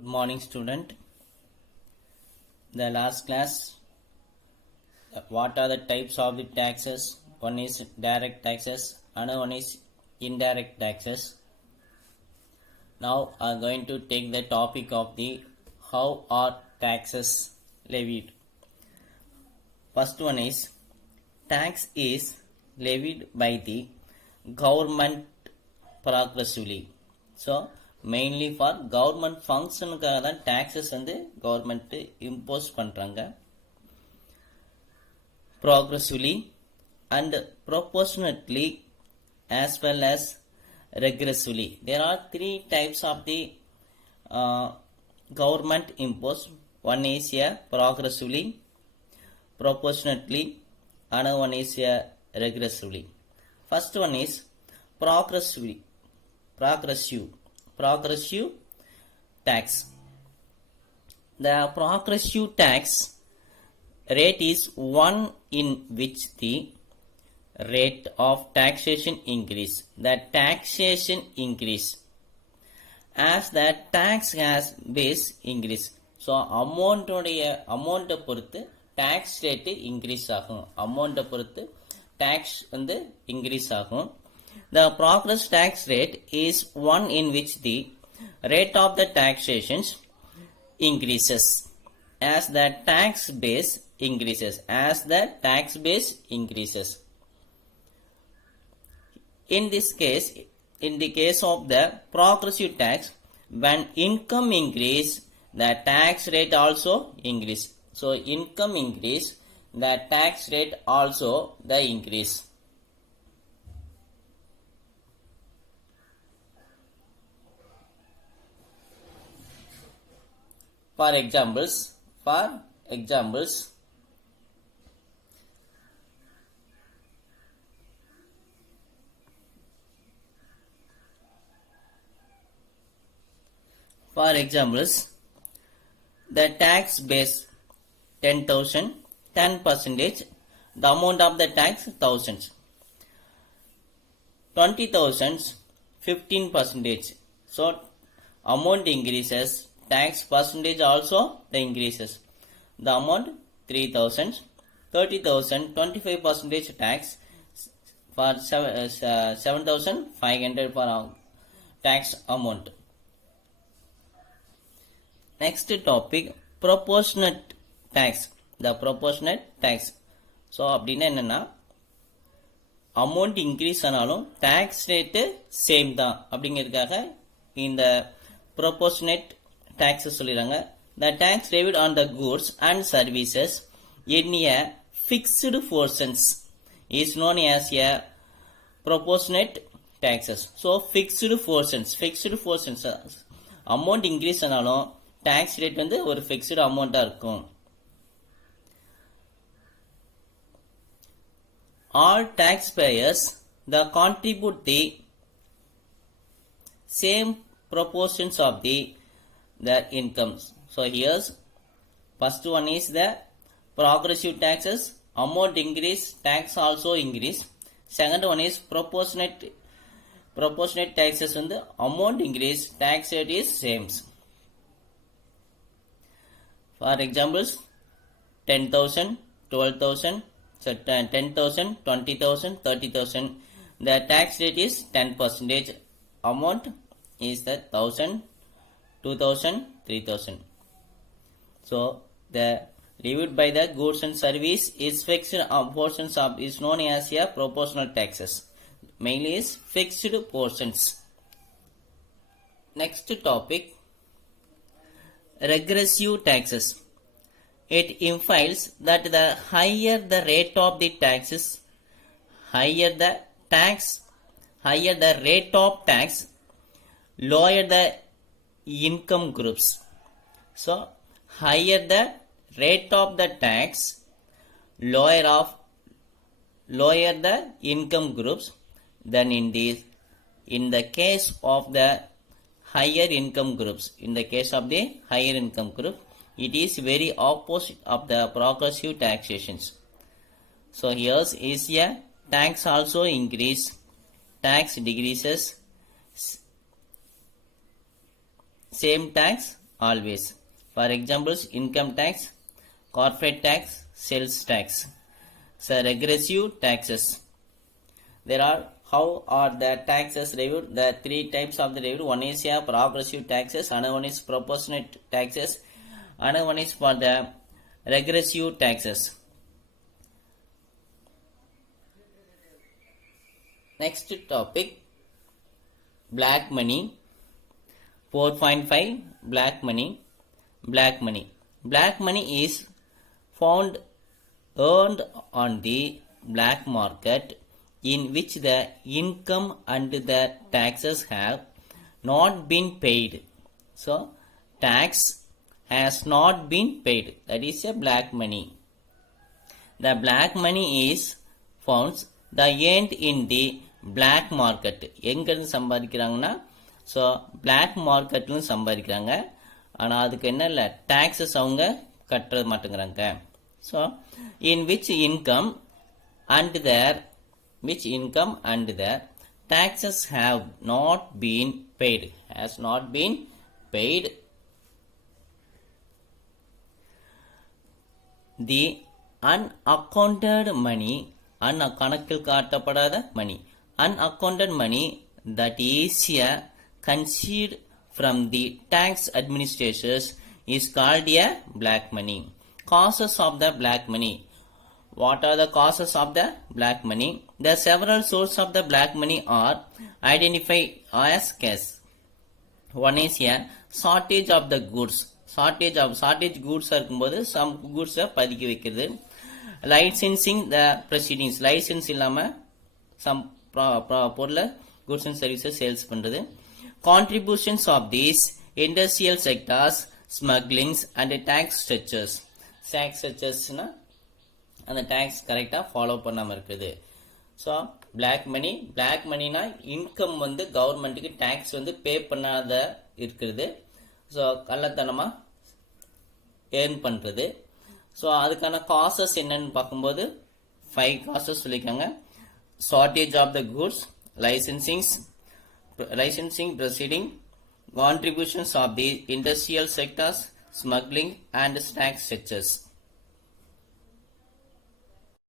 Good morning, student. The last class, what are the types of the taxes? One is direct taxes, another one is indirect taxes. Now I'm going to take the topic of the how are taxes levied. First one is tax is levied by the government progressively. So mainly for government ஃபங்க்ஷனுக்காக தான் taxes வந்து government impose பண்ணுறாங்க progressively and proportionately as well as regressively. There are three types of the government imposed. One is progressively, proportionately, another one is regressively. First one is progressive tax. The progressive tax rate is one in which the rate of taxation increase. The taxation increase as the tax has base increase. So amount பொறுத்து tax rate increase ஆகும். Amount பொறுத்து tax வந்து increase ஆகும். The progress tax rate is one in which the rate of the taxation increases as the tax base increases. In this case, in the case of the progressive tax, when income increase, the tax rate also increase. So income increase, the tax rate also the increase. For examples, for examples, the tax base 10,000, 10%, the amount of the tax thousands. 20,000, 15%. So amount increases, tax percentage also the increases. The amount 3,000, 30,000, 25% tax for 7,500 for tax amount. Next topic, proportionate tax. The proportionate tax. So அப்படின்னா என்னன்னா amount increase ஆனாலும் tax rate same தான் அப்படிங்கிறதுக்காக இந்த proportionate taxes சொல்லிடுறாங்க. The tax levied on the goods and services in a fixed portions is known as a proportionate taxes. So fixed portions amount increase ஆனாலும் tax rate வந்து ஒரு fixed amount இருக்கும். All taxpayers they contribute the same proportions of their incomes. So here's first one is the progressive taxes, amount increase, tax also increase. Second one is proportionate taxes and the amount increase, tax rate is same. For examples, 10,000, 12,000, so 10,000, 20,000, 30,000. The tax rate is 10%. Amount is the 1,000, 2,000, 3,000. So the levied by the goods and service is fixed portions of is known as a proportional taxes. Mainly is fixed portions. Next topic, regressive taxes. It implies that the higher the rate of the taxes, higher the rate of tax, lower the income groups. So higher the rate of the tax, lower the income groups. Then in the case of the higher income groups, it is very opposite of the progressive taxations. So here is a tax also increase, tax decreases, same tax always. For examples, income tax, corporate tax, sales tax. So regressive taxes. There are, how are the taxes reviewed? The three types of the review. One is progressive taxes, another one is proportionate taxes, another one is for the regressive taxes. Next topic, black money. 4.5, black money. Black money. Black money is found earned on the black market, in which the income and the taxes have not been paid. So tax has not been paid. That is a black money. The black money is found the earned in the black market. எங்கிருந்து சம்பாதிக்கிறாங்கன்னா, so black மார்க்கெட்லும் சம்பாதிக்கிறாங்க. ஆனால் அதுக்கு என்ன இல்லை, taxes அவங்க கட்ட மாட்டேங்கிறாங்க. So in which income and their taxes have not been paid. Has not been paid. The unaccounted money, கணக்கில் காட்டப்படாத money, unaccounted money that is conceived from the tax administrators is called a black money. Causes of the black money. What are the causes of the black money? The several sources of the black money are identified as cash. One is a shortage of the goods. Shortage goods இருக்கும்போது some goods பதுக்கி வைக்கிறது. Licensing the proceedings. License இல்லாம some பொருளை goods and services sales பண்றது. Contributions of these industrial sectors, smugglings and tax structures. Tax structuresனா அந்த tax கரெக்டாக follow பண்ணாமல் இருக்குது. ஸோ பிளாக் மணினா இன்கம் வந்து கவர்மெண்ட்டுக்கு டேக்ஸ் வந்து பே பண்ணாத இருக்கிறது. ஸோ கள்ளத்தனமாக ஏர்ன் பண்ணுறது. ஸோ அதுக்கான காசஸ் என்னன்னு பார்க்கும்போது 5 காசஸ் சொல்லியிருக்காங்க. Shortage of the goods, licensing proceeding, contributions of the industrial sectors, smuggling and tax structures.